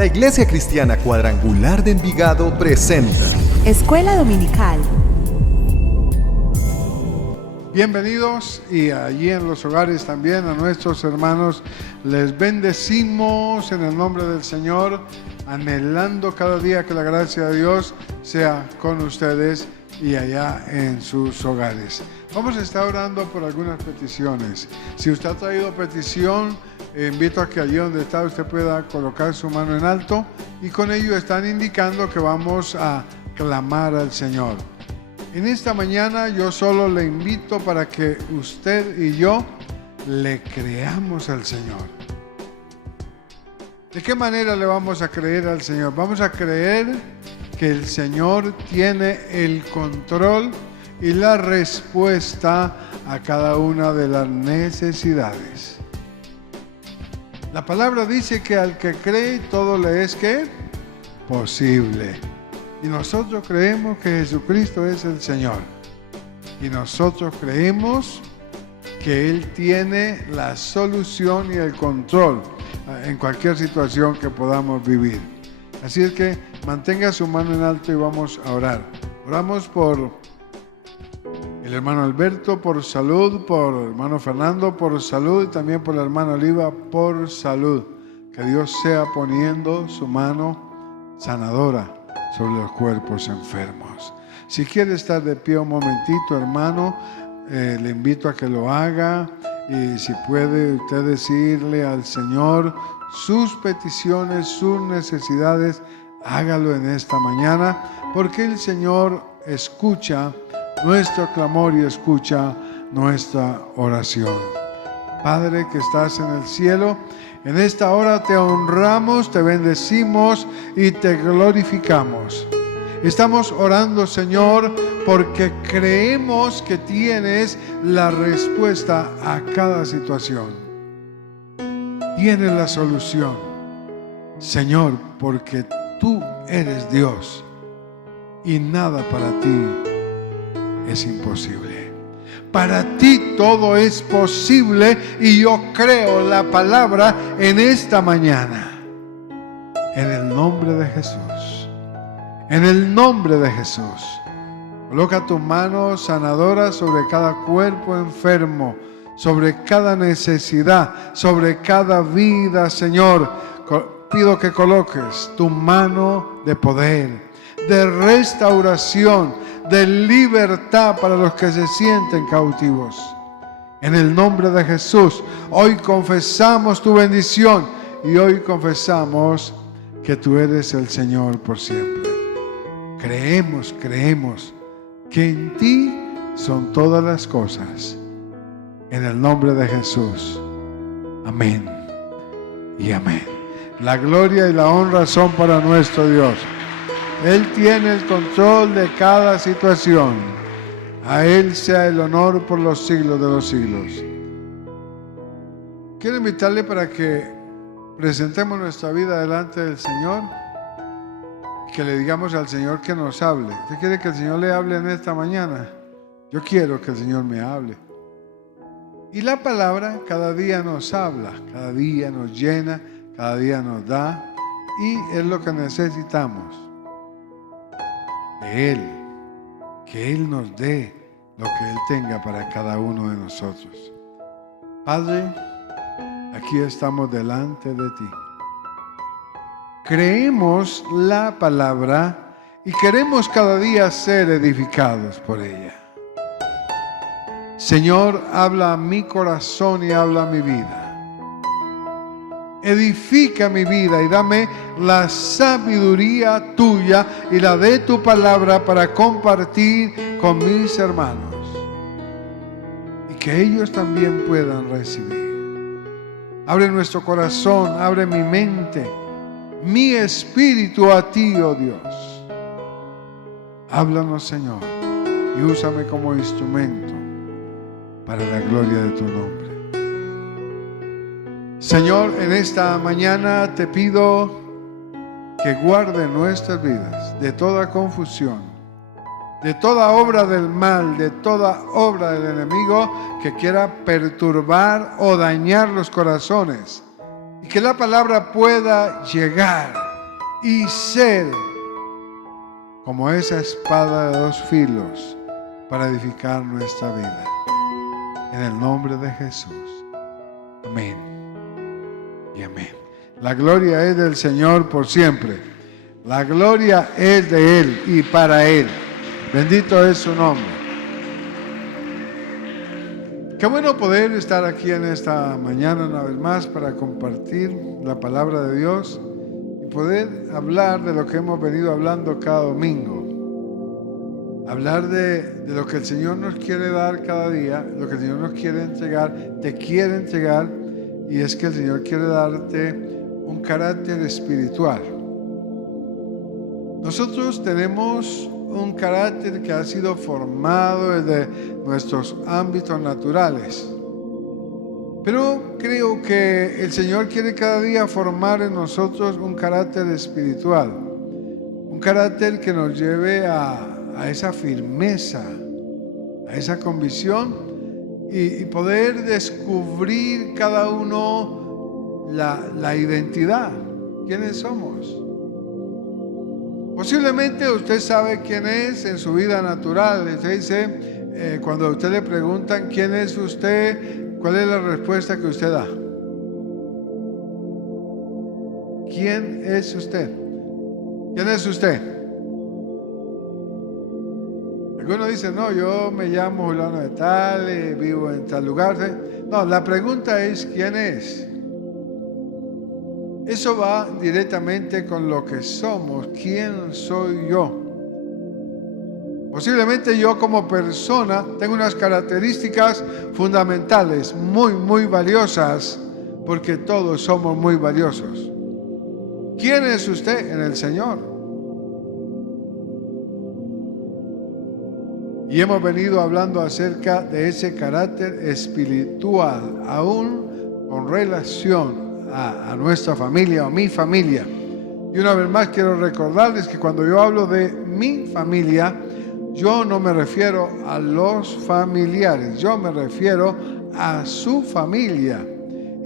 La Iglesia Cristiana Cuadrangular de Envigado presenta Escuela Dominical. Bienvenidos, y allí en los hogares también a nuestros hermanos les bendecimos en el nombre del Señor, anhelando cada día que la gracia de Dios sea con ustedes y allá en sus hogares. Vamos a estar orando por algunas peticiones. Si usted ha traído petición, invito a que allí donde está usted pueda colocar su mano en alto, y con ello están indicando que vamos a clamar al Señor. En esta mañana yo solo le invito para que usted y yo le creamos al Señor. ¿De qué manera le vamos a creer al Señor? Vamos a creer que el Señor tiene el control y la respuesta a cada una de las necesidades. La palabra dice que al que cree todo le es ¿qué? Posible. Y nosotros creemos que Jesucristo es el Señor. Y nosotros creemos que Él tiene la solución y el control en cualquier situación que podamos vivir. Así es que mantenga su mano en alto y vamos a orar. Oramos por el hermano Alberto por salud, por el hermano Fernando por salud y también por la hermana Oliva por salud. Que Dios sea poniendo su mano sanadora sobre los cuerpos enfermos. Si quiere estar de pie un momentito, hermano, le invito a que lo haga, y si puede usted decirle al Señor sus peticiones, sus necesidades, hágalo en esta mañana, porque el Señor escucha nuestro clamor y escucha nuestra oración. Padre que estás en el cielo, en esta hora te honramos, te bendecimos y te glorificamos. Estamos orando, Señor, porque creemos que tienes la respuesta a cada situación. Tienes la solución, Señor, porque tú eres Dios y nada para ti es imposible. Para ti todo es posible, y yo creo la palabra en esta mañana. En el nombre de Jesús. En el nombre de Jesús. Coloca tu mano sanadora sobre cada cuerpo enfermo, sobre cada necesidad, sobre cada vida, Señor. Pido que coloques tu mano de poder, de restauración, de libertad para los que se sienten cautivos. En el nombre de Jesús, hoy confesamos tu bendición y hoy confesamos que tú eres el Señor por siempre. Creemos que en ti son todas las cosas. En el nombre de Jesús. Amén y amén. La gloria y la honra son para nuestro Dios. Él tiene el control de cada situación. A Él sea el honor por los siglos de los siglos. Quiero invitarle para que presentemos nuestra vida delante del Señor, que le digamos al Señor que nos hable. ¿Usted quiere que el Señor le hable en esta mañana? Yo quiero que el Señor me hable. Y la palabra cada día nos habla, cada día nos llena, cada día nos da, y es lo que necesitamos. De Él, que Él nos dé lo que Él tenga para cada uno de nosotros. Padre, aquí estamos delante de ti. Creemos la palabra y queremos cada día ser edificados por ella. Señor, habla a mi corazón y habla a mi vida. Edifica mi vida y dame la sabiduría tuya y la de tu palabra para compartir con mis hermanos, y que ellos también puedan recibir. Abre nuestro corazón, abre mi mente, mi espíritu a ti, oh Dios. Háblanos, Señor, y úsame como instrumento para la gloria de tu nombre. Señor, en esta mañana te pido que guarde nuestras vidas de toda confusión, de toda obra del mal, de toda obra del enemigo que quiera perturbar o dañar los corazones, y que la palabra pueda llegar y ser como esa espada de dos filos para edificar nuestra vida. En el nombre de Jesús. Amén y amén. La gloria es del Señor por siempre. La gloria es de Él y para Él. Bendito es su nombre. Qué bueno poder estar aquí en esta mañana una vez más para compartir la palabra de Dios y poder hablar de lo que hemos venido hablando cada domingo. Hablar de lo que el Señor nos quiere dar cada día, lo que el Señor nos quiere entregar, te quiere entregar, y es que el Señor quiere darte un carácter espiritual. Nosotros tenemos un carácter que ha sido formado desde nuestros ámbitos naturales. Pero creo que el Señor quiere cada día formar en nosotros un carácter espiritual. Un carácter que nos lleve a esa firmeza, a esa convicción y poder descubrir cada uno la identidad. ¿Quiénes somos? Posiblemente usted sabe quién es en su vida natural. Usted dice, cuando a usted le preguntan quién es usted, ¿cuál es la respuesta que usted da? ¿Quién es usted? ¿Quién es usted? Algunos dicen, no, yo me llamo Juliano de tal, vivo en tal lugar. No, la pregunta es, ¿quién es? Eso va directamente con lo que somos. ¿Quién soy yo? Posiblemente yo como persona tengo unas características fundamentales, muy valiosas, porque todos somos muy valiosos. ¿Quién es usted en el Señor? Y hemos venido hablando acerca de ese carácter espiritual, aún con relación a nuestra familia o mi familia. Y una vez más quiero recordarles que cuando yo hablo de mi familia, yo no me refiero a los familiares, yo me refiero a su familia.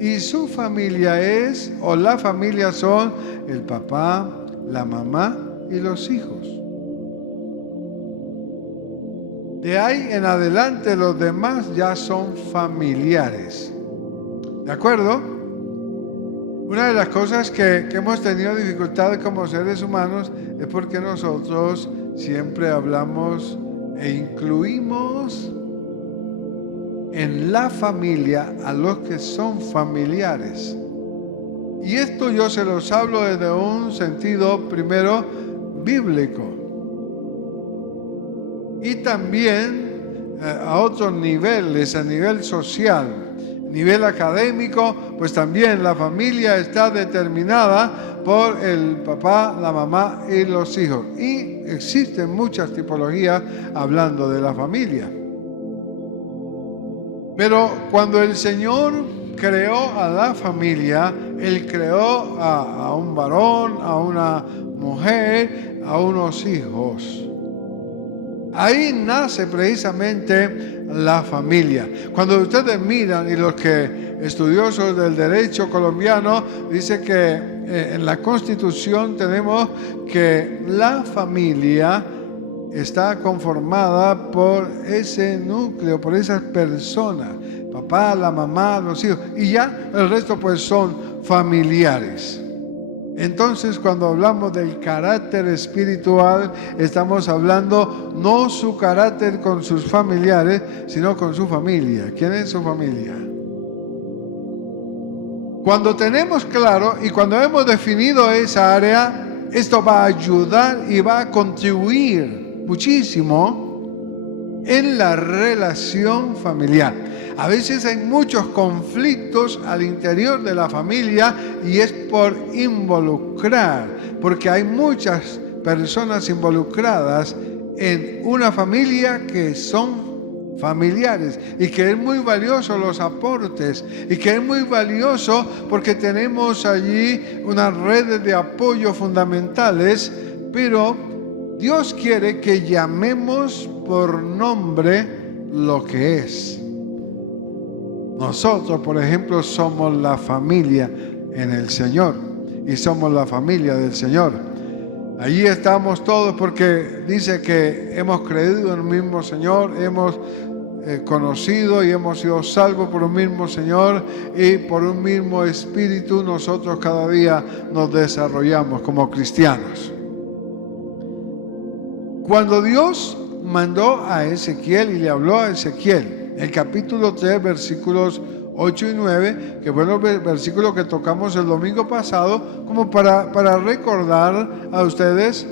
Y su familia es, o la familia son, el papá, la mamá y los hijos. De ahí en adelante los demás ya son familiares. ¿De acuerdo? Una de las cosas que hemos tenido dificultades como seres humanos es porque nosotros siempre hablamos e incluimos en la familia a los que son familiares. Y esto yo se los hablo desde un sentido primero bíblico. Y también a otros niveles, a nivel social, nivel académico, pues también la familia está determinada por el papá, la mamá y los hijos. Y existen muchas tipologías hablando de la familia. Pero cuando el Señor creó a la familia, Él creó a un varón, a una mujer, a unos hijos. Ahí nace precisamente la familia. Cuando ustedes miran, y los que estudiosos del derecho colombiano, dice que en la Constitución tenemos que la familia está conformada por ese núcleo, por esas personas, papá, la mamá, los hijos, y ya el resto pues son familiares. Entonces, cuando hablamos del carácter espiritual, estamos hablando no su carácter con sus familiares, sino con su familia. ¿Quién es su familia? Cuando tenemos claro y cuando hemos definido esa área, esto va a ayudar y va a contribuir muchísimo en la relación familiar. A veces hay muchos conflictos al interior de la familia y es por involucrar, porque hay muchas personas involucradas en una familia que son familiares y que es muy valioso los aportes y que es muy valioso porque tenemos allí unas redes de apoyo fundamentales, pero Dios quiere que llamemos por nombre lo que es. Nosotros, por ejemplo, somos la familia en el Señor. y somos la familia del Señor. Allí estamos todos porque dice que hemos creído en el mismo Señor, hemos conocido y hemos sido salvos por un mismo Señor y por un mismo Espíritu. Nosotros cada día nos desarrollamos como cristianos. Cuando Dios mandó a Ezequiel y le habló a Ezequiel, el capítulo 3, versículos 8 y 9, que fueron los versículos que tocamos el domingo pasado, como para recordar a ustedes,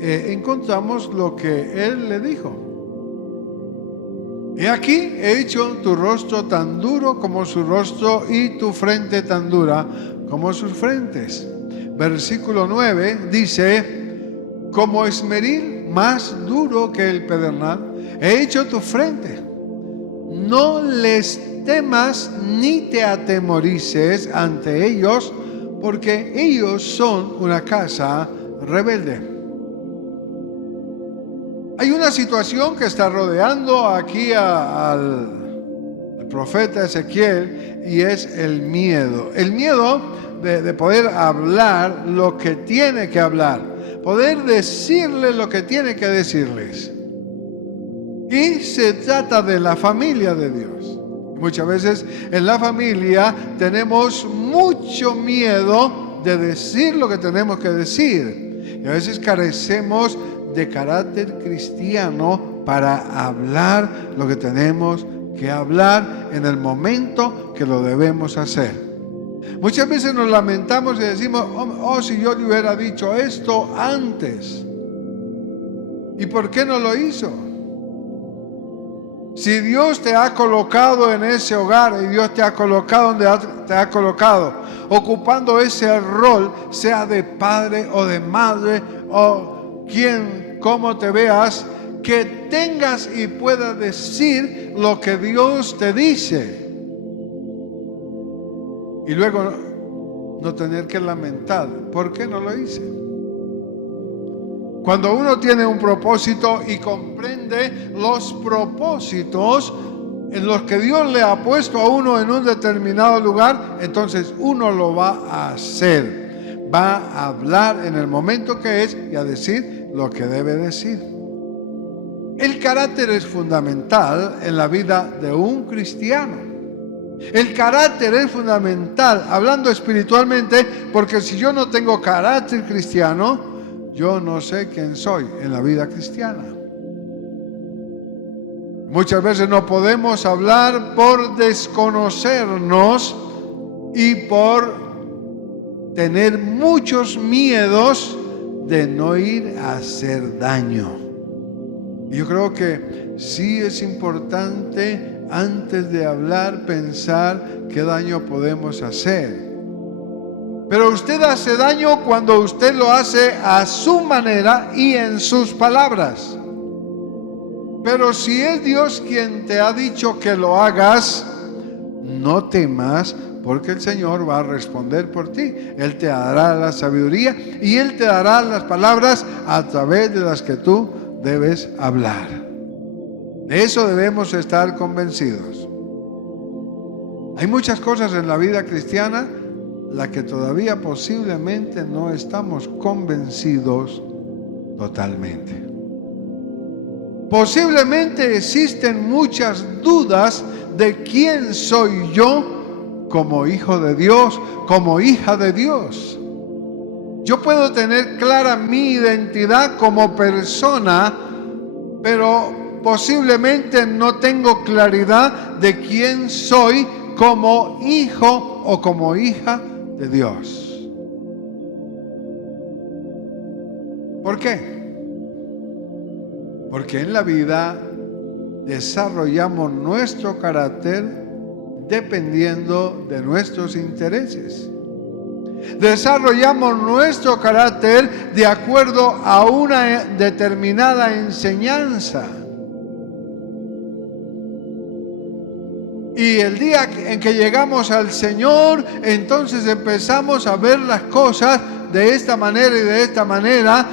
encontramos lo que Él le dijo. He aquí, he hecho tu rostro tan duro como su rostro y tu frente tan dura como sus frentes. Versículo 9 dice, como esmeril más duro que el pedernal, he hecho tu frente. No les temas ni te atemorices ante ellos, porque ellos son una casa rebelde. Hay una situación que está rodeando aquí al profeta Ezequiel y es el miedo. El miedo de poder hablar lo que tiene que hablar, poder decirles lo que tiene que decirles. Y se trata de la familia de Dios. Muchas veces en la familia tenemos mucho miedo de decir lo que tenemos que decir. Y a veces carecemos de carácter cristiano para hablar lo que tenemos que hablar en el momento que lo debemos hacer. Muchas veces nos lamentamos y decimos, oh, si yo le hubiera dicho esto antes. ¿Y por qué no lo hizo? Si Dios te ha colocado en ese hogar y Dios te ha colocado donde te ha colocado, ocupando ese rol, sea de padre o de madre o cómo te veas, que tengas y puedas decir lo que Dios te dice. Y luego no tener que lamentar, ¿por qué no lo hice? Cuando uno tiene un propósito y comprende los propósitos en los que Dios le ha puesto a uno en un determinado lugar, entonces uno lo va a hacer. Va a hablar en el momento que es y a decir lo que debe decir. El carácter es fundamental en la vida de un cristiano. El carácter es fundamental, hablando espiritualmente, porque si yo no tengo carácter cristiano, yo no sé quién soy en la vida cristiana. Muchas veces no podemos hablar por desconocernos y por tener muchos miedos de no ir a hacer daño. Yo creo que sí es importante antes de hablar pensar qué daño podemos hacer. Pero usted hace daño cuando usted lo hace a su manera y en sus palabras. Pero si es Dios quien te ha dicho que lo hagas, no temas, porque el Señor va a responder por ti. Él te dará la sabiduría y Él te dará las palabras a través de las que tú debes hablar. De eso debemos estar convencidos. Hay muchas cosas en la vida cristiana la que todavía posiblemente no estamos convencidos totalmente. Posiblemente existen muchas dudas de quién soy yo como hijo de Dios, como hija de Dios. Yo puedo tener clara mi identidad como persona, pero posiblemente no tengo claridad de quién soy como hijo o como hija de Dios. ¿Por qué? Porque en la vida desarrollamos nuestro carácter dependiendo de nuestros intereses. Desarrollamos nuestro carácter de acuerdo a una determinada enseñanza. Y el día en que llegamos al Señor, entonces empezamos a ver las cosas de esta manera y de esta manera,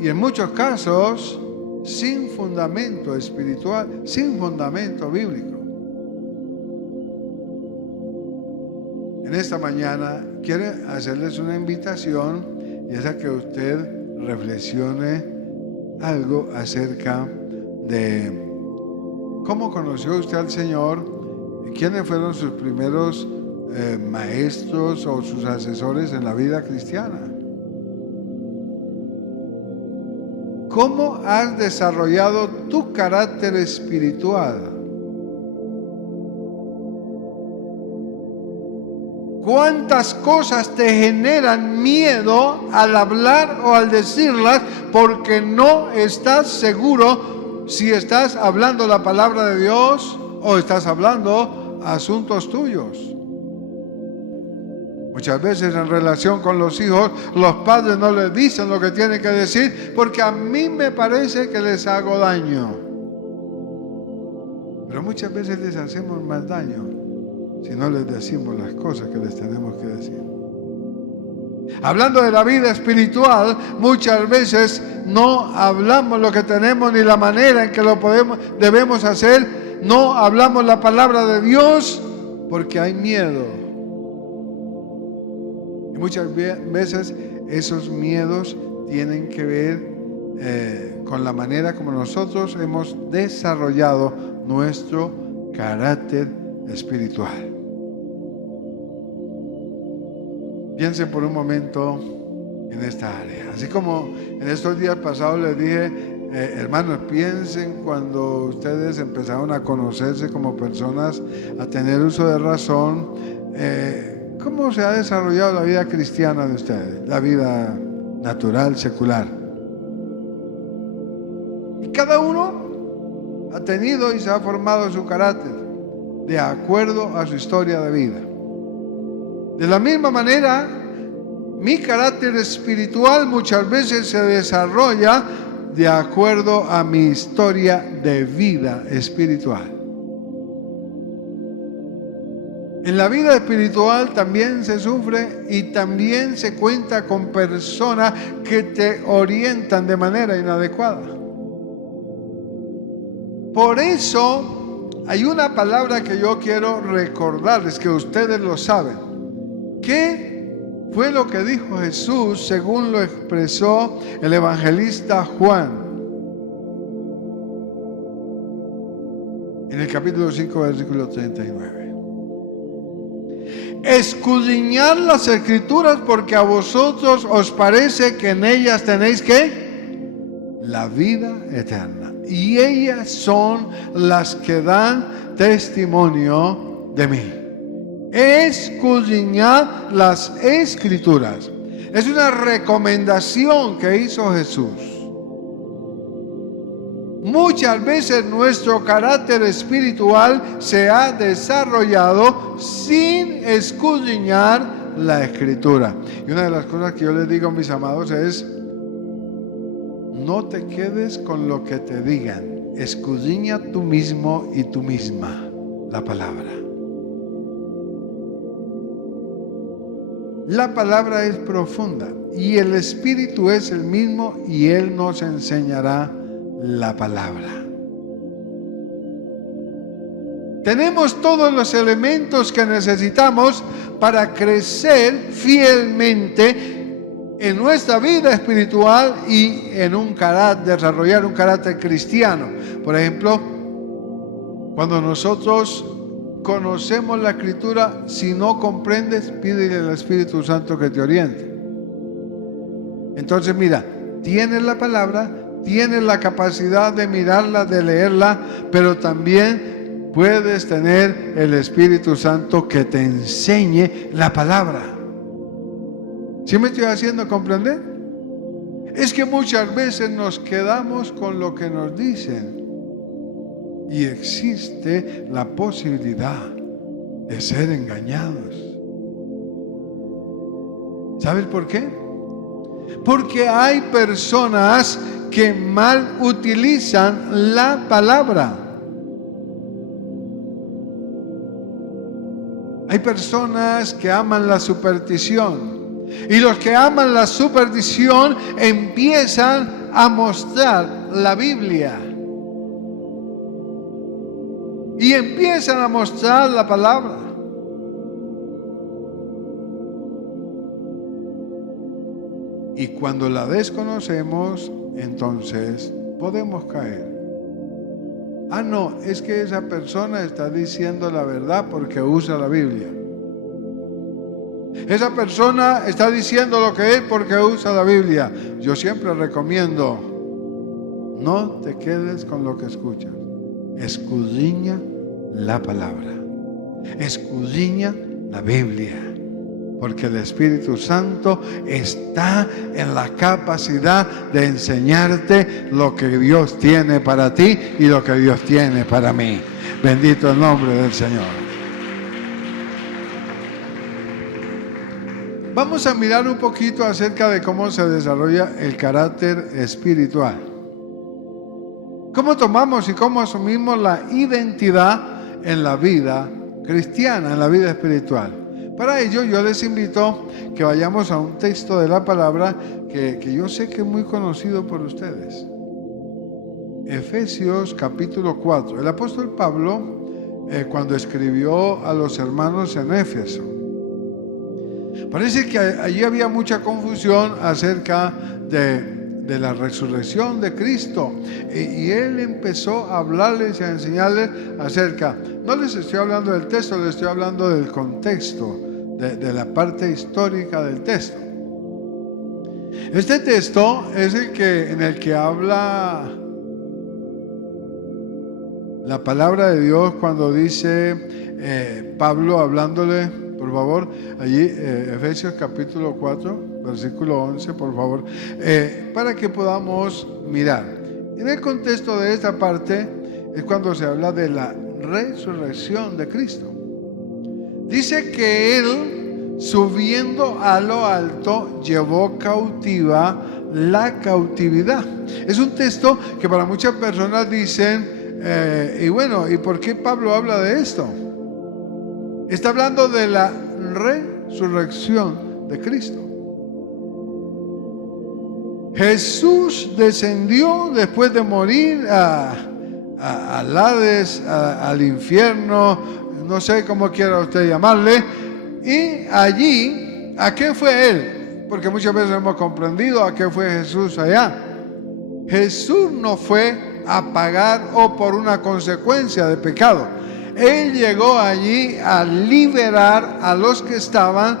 y en muchos casos sin fundamento espiritual, sin fundamento bíblico. en esta mañana quiere hacerles una invitación, y es a que usted reflexione algo acerca de cómo conoció usted al Señor, quiénes fueron sus primeros maestros o sus asesores en la vida cristiana. ¿Cómo has desarrollado tu carácter espiritual? ¿Cuántas cosas te generan miedo al hablar o al decirlas porque no estás seguro si estás hablando la palabra de Dios o estás hablando asuntos tuyos? Muchas veces en relación con los hijos, los padres no les dicen lo que tienen que decir porque a mí me parece que les hago daño. Pero muchas veces les hacemos más daño si no les decimos las cosas que les tenemos que decir. Hablando de la vida espiritual, muchas veces no hablamos lo que tenemos ni la manera en que lo debemos hacer. No hablamos la palabra de Dios porque hay miedo. Y muchas veces esos miedos tienen que ver con la manera como nosotros hemos desarrollado nuestro carácter espiritual. Piensen por un momento en esta área. Así como en estos días pasados les dije, hermanos, piensen cuando ustedes empezaron a conocerse como personas, a tener uso de razón, ¿cómo se ha desarrollado la vida cristiana de ustedes? La vida natural, secular. Y cada uno ha tenido y se ha formado su carácter de acuerdo a su historia de vida. De la misma manera, mi carácter espiritual muchas veces se desarrolla de acuerdo a mi historia de vida espiritual. En la vida espiritual también se sufre y también se cuenta con personas que te orientan de manera inadecuada. Por eso hay una palabra que yo quiero recordarles, que ustedes lo saben. ¿Qué fue lo que dijo Jesús según lo expresó el evangelista Juan? En el capítulo 5, versículo 39. Escudriñad las Escrituras porque a vosotros os parece que en ellas tenéis ¿qué? La vida eterna. Y ellas son las que dan testimonio de mí. Escudriñad las Escrituras. Es una recomendación que hizo Jesús. Muchas veces nuestro carácter espiritual se ha desarrollado sin escudriñar la Escritura. Y una de las cosas que yo les digo, mis amados, es: no te quedes con lo que te digan. Escudriña tú mismo y tú misma la palabra. La palabra es profunda y el Espíritu es el mismo y Él nos enseñará la palabra. Tenemos todos los elementos que necesitamos para crecer fielmente en nuestra vida espiritual y en un carácter, desarrollar un carácter cristiano. Por ejemplo, cuando nosotros conocemos la Escritura, si no comprendes, pídele al Espíritu Santo que te oriente. Entonces, mira, tienes la palabra, tienes la capacidad de mirarla, de leerla, pero también puedes tener el Espíritu Santo que te enseñe la palabra. ¿Sí me estoy haciendo comprender? Es que muchas veces nos quedamos con lo que nos dicen. Y existe la posibilidad de ser engañados. ¿Sabes por qué? Porque hay personas que mal utilizan la palabra. Hay personas que aman la superstición. Y los que aman la superstición empiezan a mostrar la Biblia. Y empiezan a mostrar la palabra. Y cuando la desconocemos, entonces podemos caer. Ah, no, es que esa persona está diciendo la verdad porque usa la Biblia. Esa persona está diciendo lo que es porque usa la Biblia. Yo siempre recomiendo, no te quedes con lo que escuchas. Escudriña la palabra. Escudriña la Biblia. Porque el Espíritu Santo está en la capacidad de enseñarte lo que Dios tiene para ti y lo que Dios tiene para mí. Bendito el nombre del Señor. Vamos a mirar un poquito acerca de cómo se desarrolla el carácter espiritual. Cómo tomamos y cómo asumimos la identidad en la vida cristiana, en la vida espiritual. Para ello yo les invito que vayamos a un texto de la palabra que yo sé que es muy conocido por ustedes. Efesios capítulo 4. El apóstol Pablo, cuando escribió a los hermanos en Éfeso, parece que allí había mucha confusión acerca de la resurrección de Cristo. Y él empezó a hablarles y a enseñarles acerca, no les estoy hablando del texto, les estoy hablando del contexto, de la parte histórica del texto. Este texto es en el que habla la palabra de Dios cuando dice Pablo hablándole, por favor, allí Efesios capítulo 4, versículo 11, por favor, para que podamos mirar. En el contexto de esta parte es cuando se habla de la resurrección de Cristo. Dice que Él, subiendo a lo alto, llevó cautiva la cautividad. Es un texto que para muchas personas dicen, y bueno, ¿y por qué Pablo habla de esto? Está hablando de la resurrección de Cristo. Jesús descendió después de morir al Hades, al infierno, no sé cómo quiera usted llamarle, y allí, ¿a qué fue Él? Porque muchas veces hemos comprendido a qué fue Jesús allá. Jesús no fue a pagar o por una consecuencia de pecado. Él llegó allí a liberar a los que estaban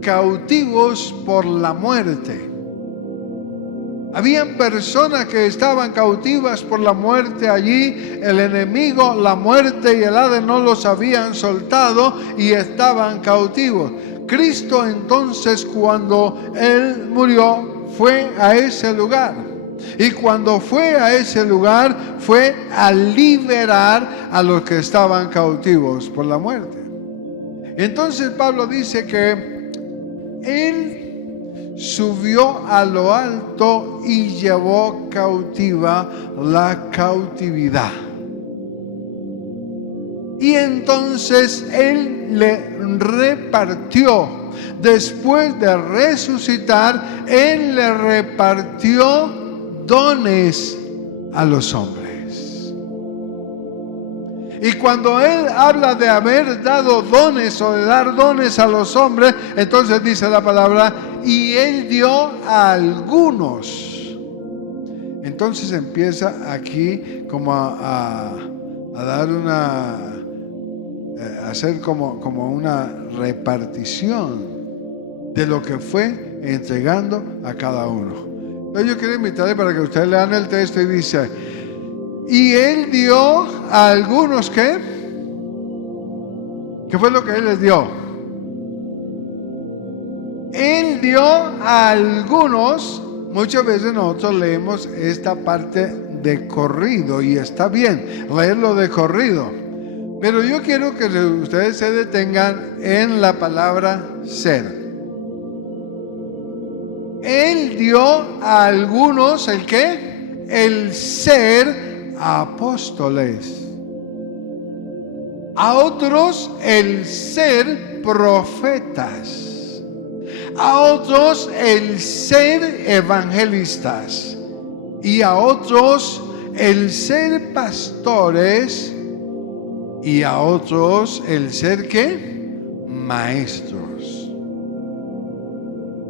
cautivos por la muerte. Habían personas que estaban cautivas por la muerte allí. El enemigo, la muerte y el Hades no los habían soltado y estaban cautivos. Cristo entonces, cuando Él murió, fue a ese lugar. Y cuando fue a ese lugar, fue a liberar a los que estaban cautivos por la muerte. Entonces Pablo dice que Él subió a lo alto y llevó cautiva la cautividad. Y entonces Él le repartió, después de resucitar, Él le repartió dones a los hombres. Y cuando Él habla de haber dado dones o de dar dones a los hombres, entonces dice la palabra, y Él dio a algunos. Entonces empieza aquí como a dar hacer como una repartición de lo que fue entregando a cada uno. Entonces yo quiero invitarle para que ustedes lean el texto y dice, y Él dio a algunos, ¿qué? ¿Qué fue lo que Él les dio? Él dio a algunos. Muchas veces nosotros leemos esta parte de corrido y está bien leerlo de corrido, pero yo quiero que ustedes se detengan en la palabra ser. Él dio a algunos, ¿el qué? El ser apóstoles, a otros el ser profetas, a otros el ser evangelistas y a otros el ser pastores y a otros el ser ¿qué? Maestros.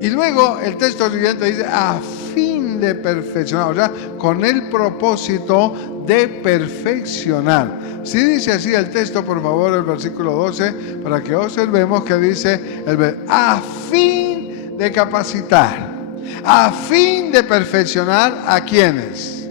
Y luego el texto siguiente dice, a fin de perfeccionar, o sea, con el propósito de perfeccionar. Si dice así el texto, por favor, el versículo 12, para que observemos que dice a fin de capacitar, a fin de perfeccionar ¿a quiénes?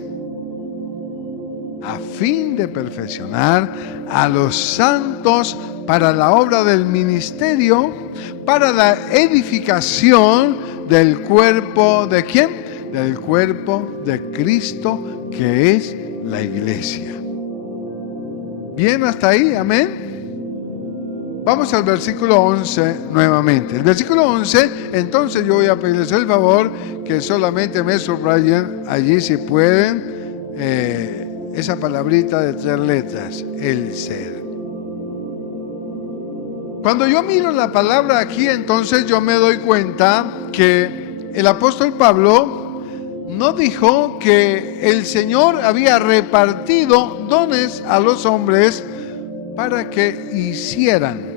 A fin de perfeccionar a los santos para la obra del ministerio, para la edificación del cuerpo ¿de quién? Del cuerpo de Cristo, que es la iglesia. Bien, hasta ahí, amén. Vamos al versículo 11 nuevamente. El versículo 11, entonces yo voy a pedirles el favor que solamente me subrayen allí, si pueden, esa palabrita de 3 letras, el ser. Cuando yo miro la palabra aquí, entonces yo me doy cuenta que el apóstol Pablo no dijo que el Señor había repartido dones a los hombres para que hicieran.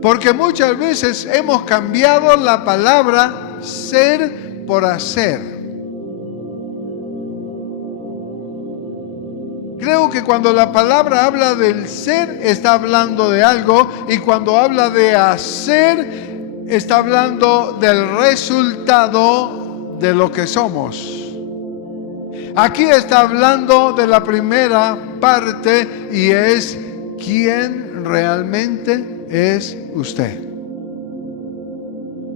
Porque muchas veces hemos cambiado la palabra ser por hacer. Creo que cuando la palabra habla del ser, está hablando de algo, y cuando habla de hacer, está hablando del resultado de lo que somos. Aquí está hablando de la primera parte, y es quién realmente es usted.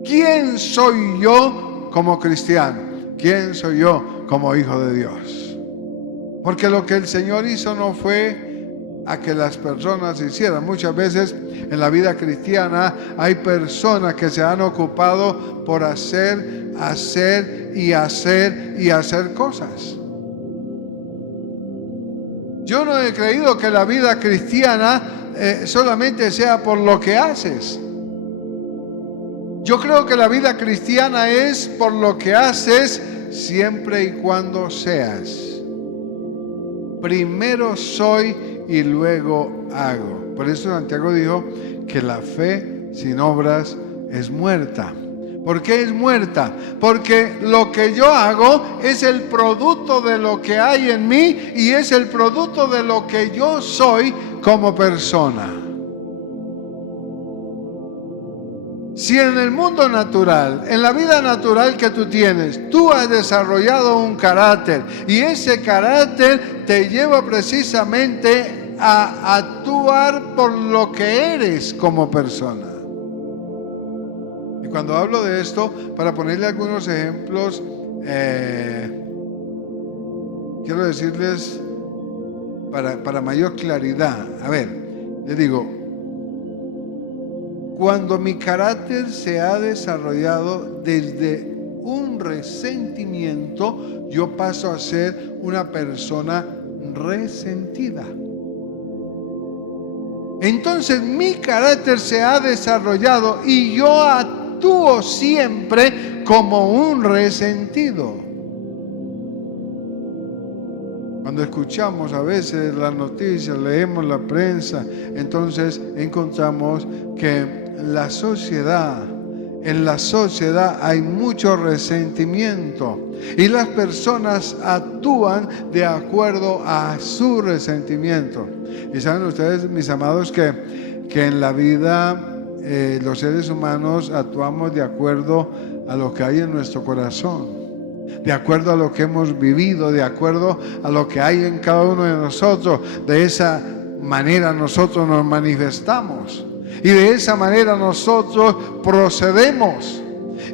¿Quién soy yo como cristiano? ¿Quién soy yo como hijo de Dios? Porque lo que el Señor hizo no fue a que las personas hicieran. Muchas veces en la vida cristiana hay personas que se han ocupado por hacer cosas. Yo no he creído que la vida cristiana solamente sea por lo que haces. Yo creo que la vida cristiana es por lo que haces siempre y cuando seas. Primero soy y luego hago. Por eso Santiago dijo que la fe sin obras es muerta. ¿Por qué es muerta? Porque lo que yo hago es el producto de lo que hay en mí y es el producto de lo que yo soy como persona. Si en el mundo natural, en la vida natural que tú tienes, tú has desarrollado un carácter y ese carácter te lleva precisamente a actuar por lo que eres como persona. Y cuando hablo de esto, para ponerle algunos ejemplos, quiero decirles para mayor claridad. A ver, les digo, cuando mi carácter se ha desarrollado desde un resentimiento, yo paso a ser una persona resentida. Entonces mi carácter se ha desarrollado y yo actúo siempre como un resentido. Cuando escuchamos a veces las noticias, leemos la prensa, entonces encontramos que en la sociedad hay mucho resentimiento y las personas actúan de acuerdo a su resentimiento. Y saben ustedes, mis amados, que en la vida los seres humanos actuamos de acuerdo a lo que hay en nuestro corazón, de acuerdo a lo que hemos vivido, de acuerdo a lo que hay en cada uno de nosotros. De esa manera nosotros nos manifestamos y de esa manera nosotros procedemos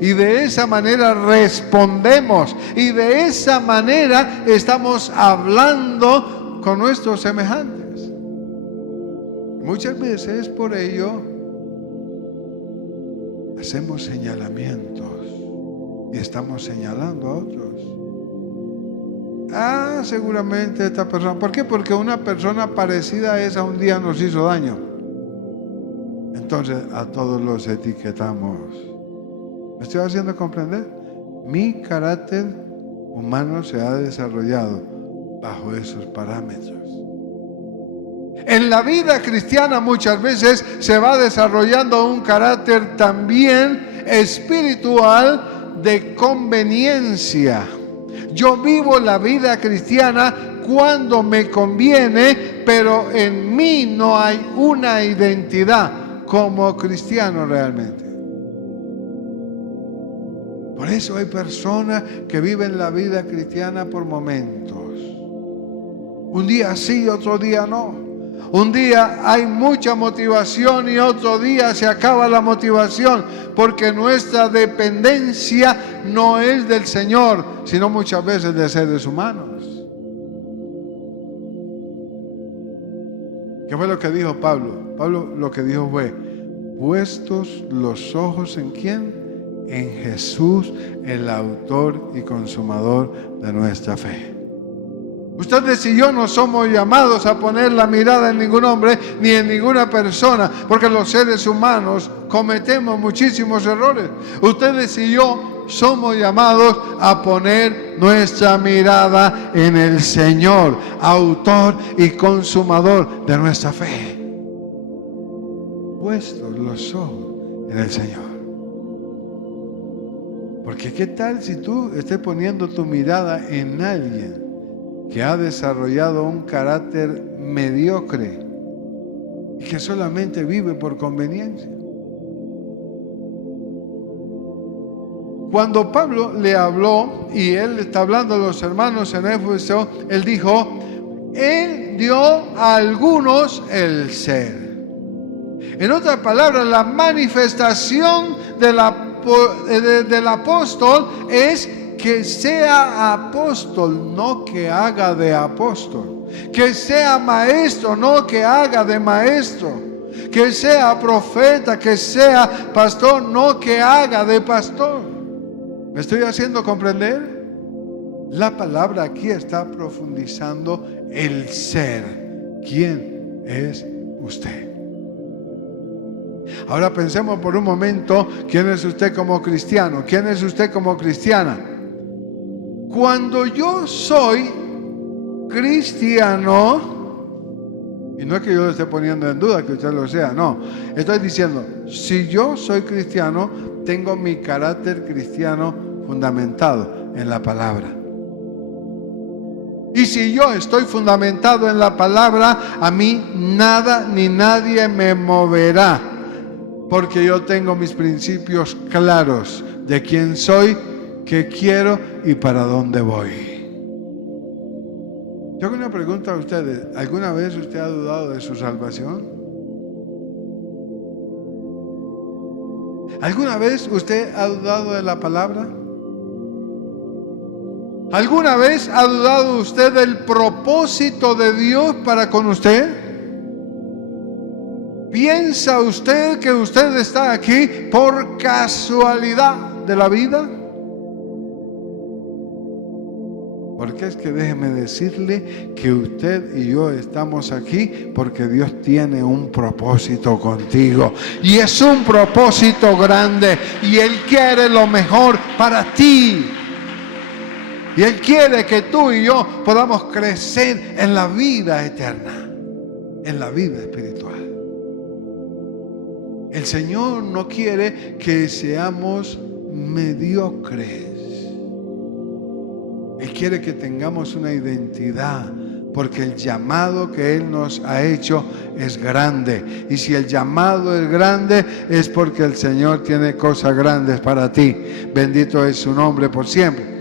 y de esa manera respondemos y de esa manera estamos hablando con nuestros semejantes. Muchas veces por ello hacemos señalamientos y estamos señalando a otros. Seguramente esta persona. ¿Por qué? Porque una persona parecida a esa un día nos hizo daño. Entonces a todos los etiquetamos. ¿Me estoy haciendo comprender? Mi carácter humano se ha desarrollado bajo esos parámetros. En la vida cristiana muchas veces se va desarrollando un carácter también espiritual de conveniencia. Yo vivo la vida cristiana cuando me conviene, pero en mí no hay una identidad como cristiano realmente. Por eso hay personas que viven la vida cristiana por momentos. Un día sí, otro día no. Un día hay mucha motivación y otro día se acaba la motivación, porque nuestra dependencia no es del Señor, sino muchas veces de seres humanos. ¿Qué fue lo que dijo Pablo? Pablo lo que dijo fue: puestos los ojos ¿en quién? En Jesús, el autor y consumador de nuestra fe. Ustedes y yo no somos llamados a poner la mirada en ningún hombre ni en ninguna persona, porque los seres humanos cometemos muchísimos errores. Ustedes y yo somos llamados a poner nuestra mirada en el Señor, autor y consumador de nuestra fe. Puestos los ojos en el Señor. Porque ¿qué tal si tú estés poniendo tu mirada en alguien que ha desarrollado un carácter mediocre y que solamente vive por conveniencia? Cuando Pablo le habló, y él está hablando a los hermanos en Éfeso, él dijo: él dio a algunos el ser. En otras palabras, la manifestación del apóstol es que sea apóstol, no que haga de apóstol. Que sea maestro, no que haga de maestro. Que sea profeta, que sea pastor, no que haga de pastor. ¿Me estoy haciendo comprender? La palabra aquí está profundizando el ser. ¿Quién es usted? Ahora pensemos por un momento, ¿quién es usted como cristiano? ¿Quién es usted como cristiana? Cuando yo soy cristiano, y no es que yo lo esté poniendo en duda que usted lo sea, no, estoy diciendo, si yo soy cristiano, tengo mi carácter cristiano fundamentado en la palabra. Y si yo estoy fundamentado en la palabra, a mí nada ni nadie me moverá, porque yo tengo mis principios claros de quién soy, qué quiero y para dónde voy. Yo hago una pregunta a ustedes: ¿alguna vez usted ha dudado de su salvación? ¿Alguna vez usted ha dudado de la palabra? ¿Alguna vez ha dudado usted del propósito de Dios para con usted? ¿Piensa usted que usted está aquí por casualidad de la vida? Porque es que déjeme decirle que usted y yo estamos aquí porque Dios tiene un propósito contigo. Y es un propósito grande. Y Él quiere lo mejor para ti. Y Él quiere que tú y yo podamos crecer en la vida eterna, en la vida espiritual. El Señor no quiere que seamos mediocres. Él quiere que tengamos una identidad, porque el llamado que Él nos ha hecho es grande. Y si el llamado es grande, es porque el Señor tiene cosas grandes para ti. Bendito es su nombre por siempre.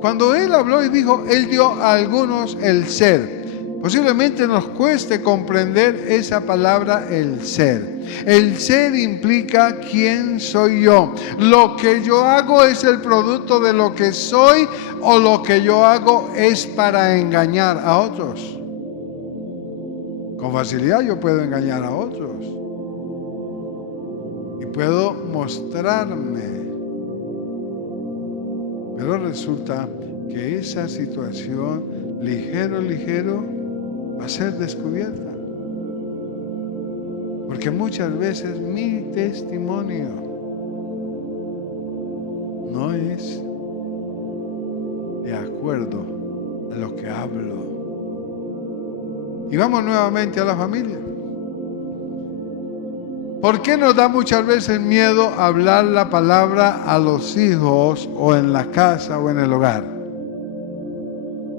Cuando Él habló y dijo, Él dio a algunos el ser. Posiblemente nos cueste comprender esa palabra, el ser. El ser implica quién soy yo. Lo que yo hago es el producto de lo que soy, o lo que yo hago es para engañar a otros. Con facilidad yo puedo engañar a otros. Y puedo mostrarme. Pero resulta que esa situación, ligero, va a ser descubierta. Porque muchas veces mi testimonio no es de acuerdo a lo que hablo. Y vamos nuevamente a la familia. ¿Por qué nos da muchas veces miedo hablar la palabra a los hijos o en la casa o en el hogar?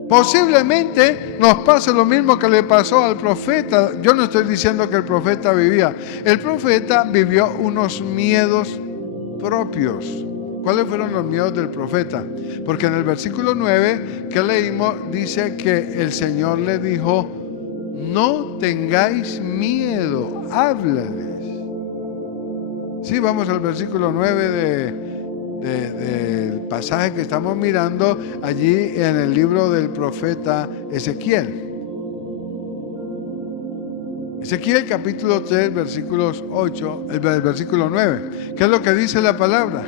Posiblemente nos pase lo mismo que le pasó al profeta. Yo no estoy diciendo que el profeta vivía. El profeta vivió unos miedos propios. ¿Cuáles fueron los miedos del profeta? Porque en el versículo 9 que leímos dice que el Señor le dijo: no tengáis miedo, háblales. Sí, vamos al versículo 9 del pasaje que estamos mirando allí en el libro del profeta Ezequiel. Ezequiel capítulo 3, versículos 8, el versículo 9. ¿Qué es lo que dice la palabra?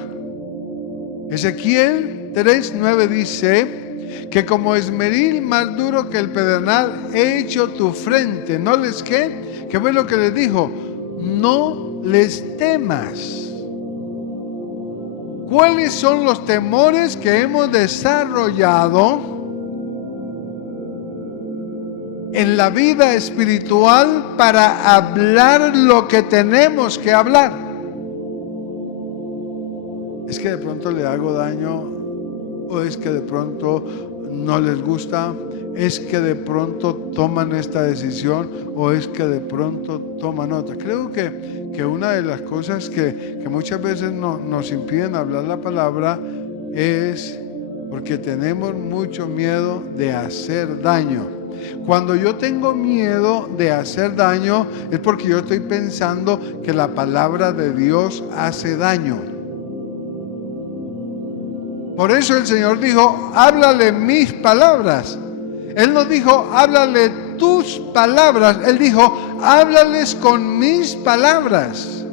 Ezequiel 3, 9 dice que como esmeril más duro que el pedernal he hecho tu frente. ¿No les qué? ¿Qué fue lo que les dijo? No les temas. ¿Cuáles son los temores que hemos desarrollado en la vida espiritual para hablar lo que tenemos que hablar? ¿Es que de pronto le hago daño? ¿O es que de pronto no les gusta? ¿Es que de pronto toman esta decisión? ¿O es que de pronto toman otra? Creo que una de las cosas que muchas veces nos impiden hablar la palabra es porque tenemos mucho miedo de hacer daño. Cuando yo tengo miedo de hacer daño es porque yo estoy pensando que la palabra de Dios hace daño. Por eso el Señor dijo: háblale mis palabras. Él no dijo: háblale tus palabras. Él dijo: háblales con mis palabras.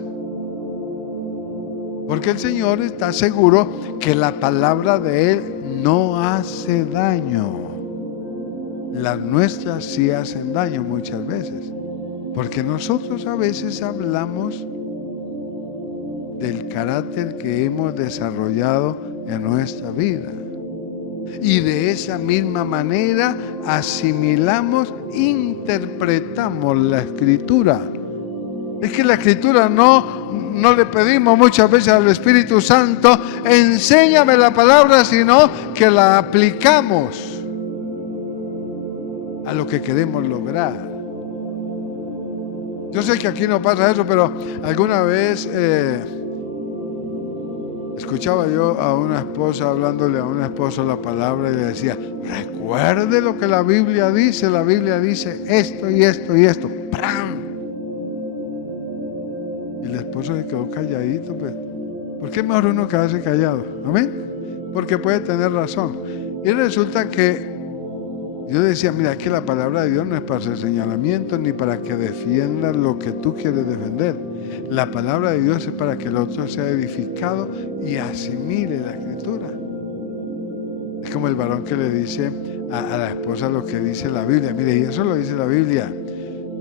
Porque el Señor está seguro que la palabra de Él no hace daño. Las nuestras sí hacen daño muchas veces. Porque nosotros a veces hablamos del carácter que hemos desarrollado en nuestra vida. Y de esa misma manera asimilamos, interpretamos la Escritura. Es que la Escritura no le pedimos muchas veces al Espíritu Santo: enséñame la palabra, sino que la aplicamos a lo que queremos lograr. Yo sé que aquí no pasa eso, pero alguna vez escuchaba yo a una esposa hablándole a un esposo la palabra y le decía: recuerde lo que la Biblia dice esto y esto y esto. ¡Pram! Y el esposo se quedó calladito. Pues, ¿por qué es mejor uno quedarse callado? ¿Amén? Porque puede tener razón. Y resulta que yo decía: mira, que la palabra de Dios no es para hacer señalamientos ni para que defiendas lo que tú quieres defender. La palabra de Dios es para que el otro sea edificado y asimile la Escritura. Es como el varón que le dice a la esposa lo que dice la Biblia. Mire, y eso lo dice la Biblia: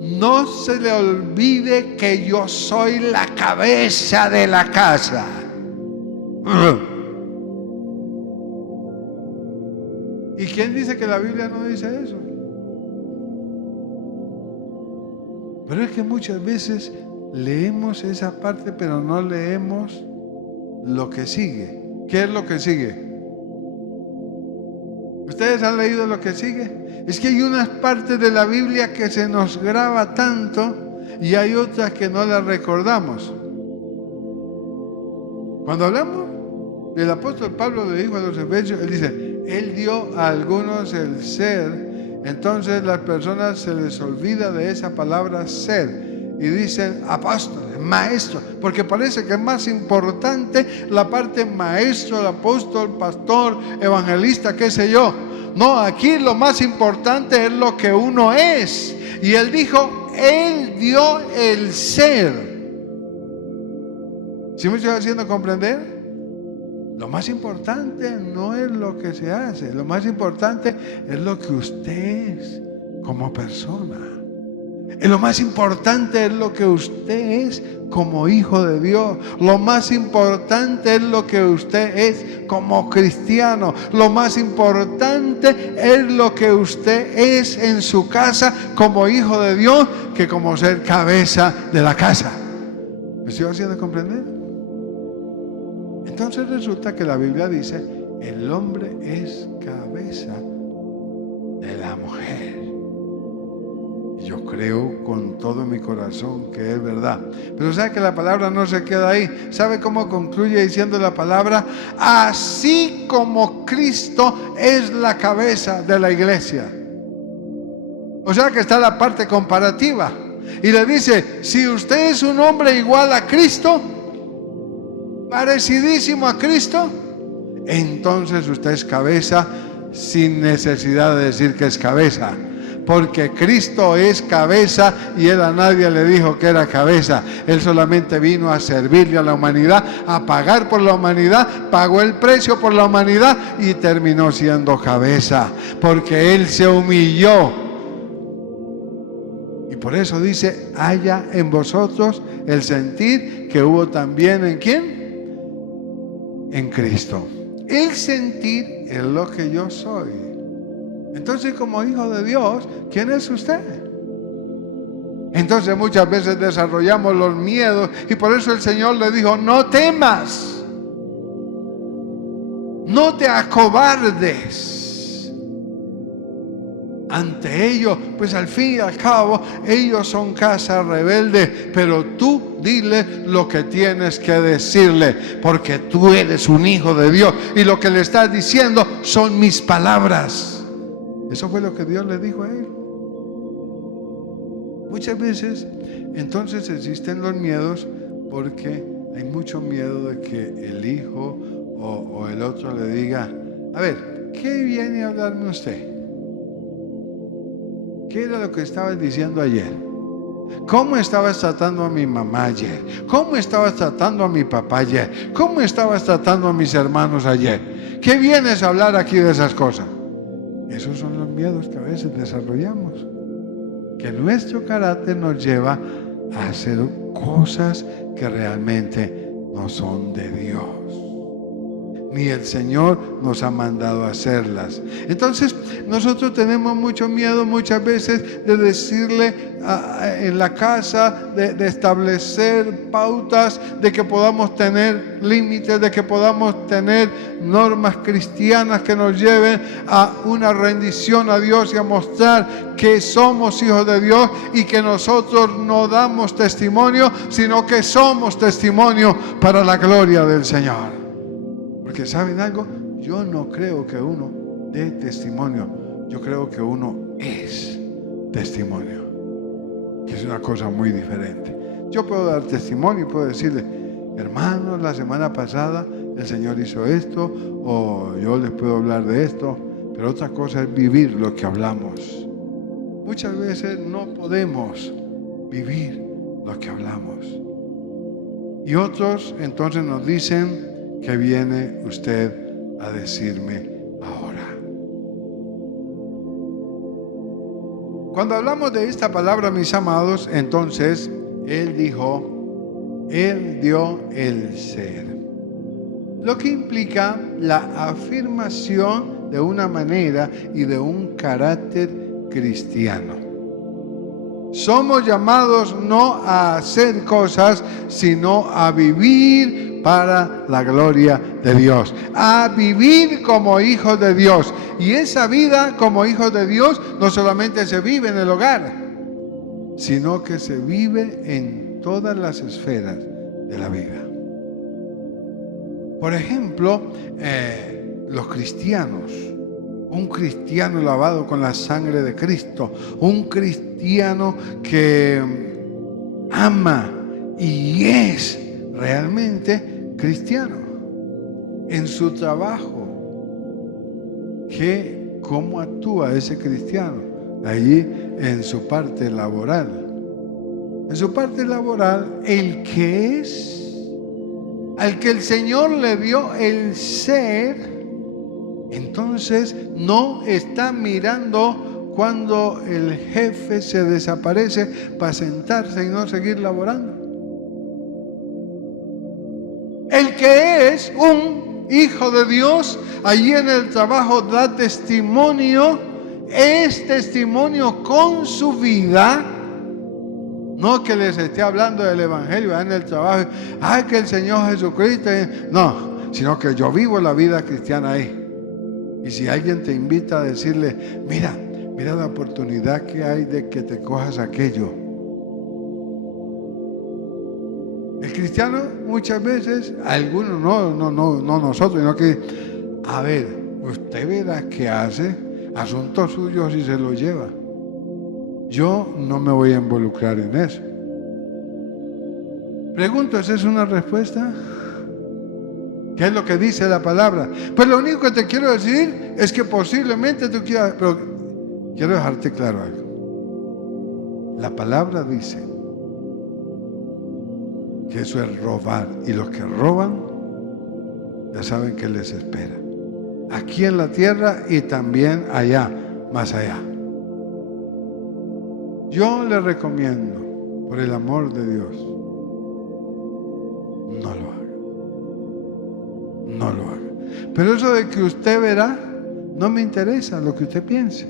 no se le olvide que yo soy la cabeza de la casa. ¿Y quién dice que la Biblia no dice eso? Pero es que muchas veces leemos esa parte, pero no leemos lo que sigue. ¿Qué es lo que sigue? ¿Ustedes han leído lo que sigue? Es que hay unas partes de la Biblia que se nos graba tanto y hay otras que no las recordamos. Cuando hablamos del apóstol Pablo, le dijo a los Efesios, él dice: él dio a algunos el ser. Entonces las personas se les olvida de esa palabra ser y dicen apóstoles, maestros, porque parece que es más importante la parte maestro, el apóstol, pastor, evangelista, qué sé yo. No, aquí lo más importante es lo que uno es. Y él dijo: él dio el ser. ¿Sí me estoy haciendo comprender? Lo más importante no es lo que se hace, lo más importante es lo que usted es como persona. Lo más importante es lo que usted es como hijo de Dios. Lo más importante es lo que usted es como cristiano. Lo más importante es lo que usted es en su casa como hijo de Dios, que como ser cabeza de la casa. ¿Me estoy haciendo comprender? Entonces resulta que la Biblia dice, el hombre es cabeza de la mujer. Y yo creo con todo mi corazón que es verdad. Pero sabe que la palabra no se queda ahí. ¿Sabe cómo concluye diciendo la palabra? Así como Cristo es la cabeza de la iglesia. O sea que está la parte comparativa. Y le dice, si usted es un hombre igual a Cristo, parecidísimo a Cristo, entonces usted es cabeza sin necesidad de decir que es cabeza. Porque Cristo es cabeza y Él a nadie le dijo que era cabeza. Él solamente vino a servirle a la humanidad, a pagar por la humanidad, pagó el precio por la humanidad y terminó siendo cabeza. Porque Él se humilló. Y por eso dice, haya en vosotros el sentir que hubo también ¿en quién? En Cristo. El sentir es lo que yo soy. Entonces, como hijo de Dios, ¿quién es usted? Entonces muchas veces desarrollamos los miedos y por eso el Señor le dijo, no temas, no te acobardes. Ante ellos, pues al fin y al cabo, ellos son casa rebelde, pero tú dile lo que tienes que decirle, porque tú eres un hijo de Dios y lo que le estás diciendo son mis palabras. Eso fue lo que Dios le dijo a él. Muchas veces, entonces existen los miedos porque hay mucho miedo de que el hijo o el otro le diga, a ver, ¿qué viene a hablarme usted? ¿Qué era lo que estabas diciendo ayer? ¿Cómo estabas tratando a mi mamá ayer? ¿Cómo estabas tratando a mi papá ayer? ¿Cómo estabas tratando a mis hermanos ayer? ¿Qué vienes a hablar aquí de esas cosas? Esos son los miedos que a veces desarrollamos. Que nuestro carácter nos lleva a hacer cosas que realmente no son de Dios. Ni el Señor nos ha mandado a hacerlas. Entonces nosotros tenemos mucho miedo muchas veces de decirle en la casa, de establecer pautas, de que podamos tener límites, de que podamos tener normas cristianas que nos lleven a una rendición a Dios y a mostrar que somos hijos de Dios y que nosotros no damos testimonio, sino que somos testimonio para la gloria del Señor. Porque ¿saben algo? Yo no creo que uno dé testimonio. Yo creo que uno es testimonio. Que es una cosa muy diferente. Yo puedo dar testimonio y puedo decirle, hermanos, la semana pasada el Señor hizo esto, o yo les puedo hablar de esto, pero otra cosa es vivir lo que hablamos. Muchas veces no podemos vivir lo que hablamos. Y otros entonces nos dicen, ¿qué viene usted a decirme ahora? Cuando hablamos de esta palabra, mis amados, entonces Él dijo, Él dio el ser. Lo que implica la afirmación de una manera y de un carácter cristiano. Somos llamados no a hacer cosas, sino a vivir para la gloria de Dios, a vivir como hijos de Dios. Y esa vida como hijos de Dios no solamente se vive en el hogar, sino que se vive en todas las esferas de la vida. Por ejemplo, los cristianos, un cristiano lavado con la sangre de Cristo, un cristiano que ama y es realmente cristiano en su trabajo. ¿Cómo actúa ese cristiano? Allí en su parte laboral. En su parte laboral, el que es, al que el Señor le dio el ser, entonces no está mirando cuando el jefe se desaparece para sentarse y no seguir laborando. El que es un hijo de Dios, allí en el trabajo da testimonio, es testimonio con su vida No que les esté hablando del Evangelio en el trabajo. Ay, que el Señor Jesucristo. No, sino que yo vivo la vida cristiana ahí. Y si alguien te invita a decirle, mira la oportunidad que hay de que te cojas aquello. El cristiano muchas veces, algunos no nosotros, sino que, a ver, usted verá qué hace, asuntos suyos y se lo lleva. Yo no me voy a involucrar en eso. Pregunto, ¿esa es una respuesta? ¿Qué es lo que dice la palabra? Pues lo único que te quiero decir es que posiblemente tú quieras, pero quiero dejarte claro algo. La palabra dice que eso es robar, y los que roban ya saben que les espera, aquí en la tierra y también allá, más allá. Yo le recomiendo, por el amor de Dios, no lo haga. No lo haga. Pero eso de que usted verá, no me interesa lo que usted piense.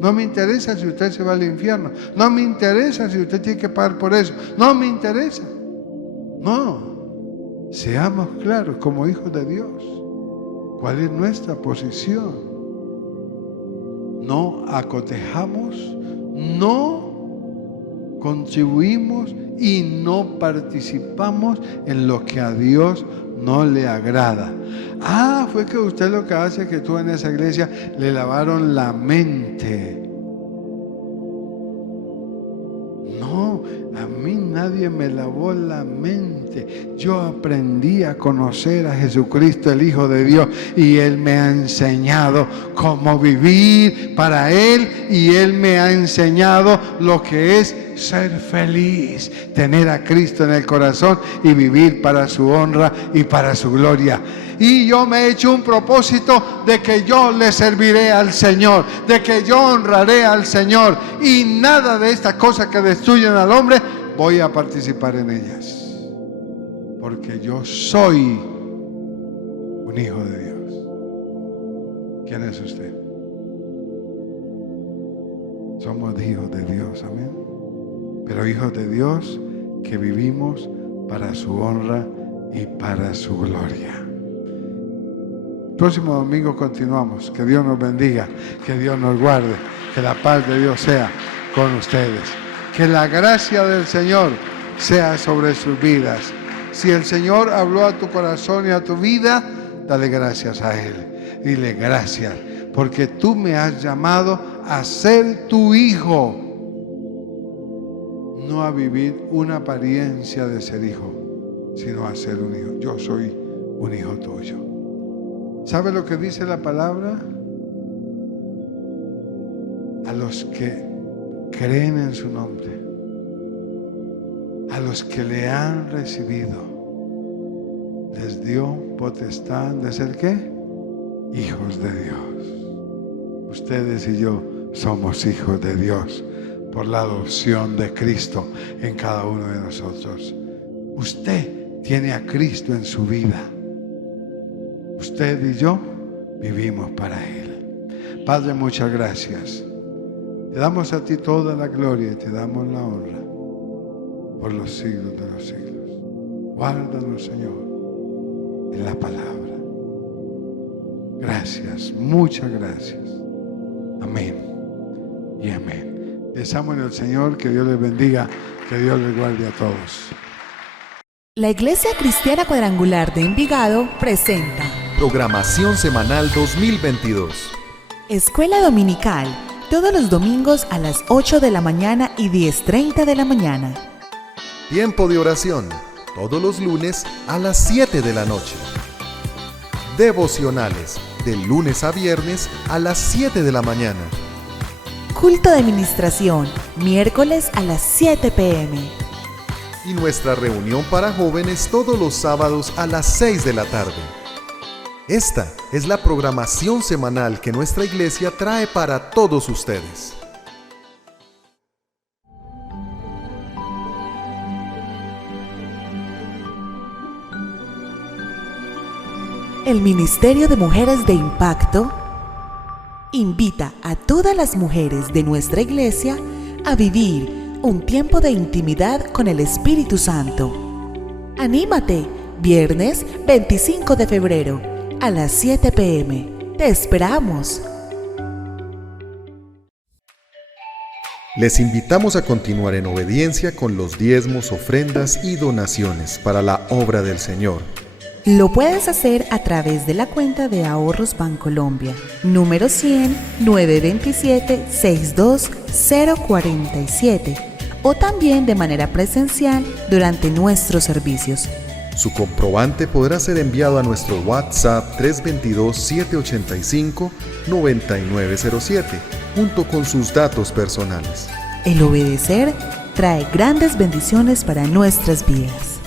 No me interesa si usted se va al infierno. No me interesa si usted tiene que pagar por eso. No me interesa. No. Seamos claros como hijos de Dios. ¿Cuál es nuestra posición? No acotejamos, no contribuimos y no participamos en lo que a Dios no le agrada. Ah, fue que usted lo que hace es que tú en esa iglesia le lavaron la mente. No, a mí nadie me lavó la mente. Yo aprendí a conocer a Jesucristo, el Hijo de Dios, y Él me ha enseñado cómo vivir para Él, y Él me ha enseñado lo que es ser feliz, tener a Cristo en el corazón y vivir para su honra y para su gloria. Y yo me he hecho un propósito de que yo le serviré al Señor, de que yo honraré al Señor, y nada de estas cosas que destruyen al hombre voy a participar en ellas, porque yo soy un hijo de Dios. ¿Quién es usted? Somos hijos de Dios, amén. Pero hijos de Dios que vivimos para su honra y para su gloria. Próximo domingo continuamos. Que Dios nos bendiga, que Dios nos guarde, que la paz de Dios sea con ustedes. Que la gracia del Señor sea sobre sus vidas. Si el Señor habló a tu corazón y a tu vida, dale gracias a Él. Dile gracias, porque tú me has llamado a ser tu hijo, no a vivir una apariencia de ser hijo, sino a ser un hijo. Yo soy un hijo tuyo. ¿Sabe lo que dice la palabra? A los que creen en su nombre, a los que le han recibido, les dio potestad de ser ¿qué? Hijos de Dios. Ustedes y yo somos hijos de Dios por la adopción de Cristo en cada uno de nosotros. Usted tiene a Cristo en su vida. Usted y yo vivimos para Él. Padre, muchas gracias. Te damos a ti toda la gloria y te damos la honra por los siglos de los siglos. Guárdanos, Señor, en la palabra. Gracias, muchas gracias. Amén y amén. Besamos en el Señor, que Dios les bendiga, que Dios les guarde a todos. La Iglesia Cristiana Cuadrangular de Envigado presenta Programación semanal 2022. Escuela Dominical, todos los domingos a las 8 de la mañana y 10:30 de la mañana. Tiempo de oración, todos los lunes a las 7 de la noche. Devocionales, de lunes a viernes a las 7 de la mañana. Culto de ministración, miércoles a las 7 p.m. Y nuestra reunión para jóvenes todos los sábados a las 6 de la tarde. Esta es la programación semanal que nuestra iglesia trae para todos ustedes. El Ministerio de Mujeres de Impacto invita a todas las mujeres de nuestra iglesia a vivir un tiempo de intimidad con el Espíritu Santo. ¡Anímate! Viernes 25 de febrero, a las 7 p.m. ¡Te esperamos! Les invitamos a continuar en obediencia con los diezmos, ofrendas y donaciones para la obra del Señor. Lo puedes hacer a través de la cuenta de Ahorros Bancolombia, número 100 927 62047, o también de manera presencial durante nuestros servicios. Su comprobante podrá ser enviado a nuestro WhatsApp 322-785-9907, junto con sus datos personales. El obedecer trae grandes bendiciones para nuestras vidas.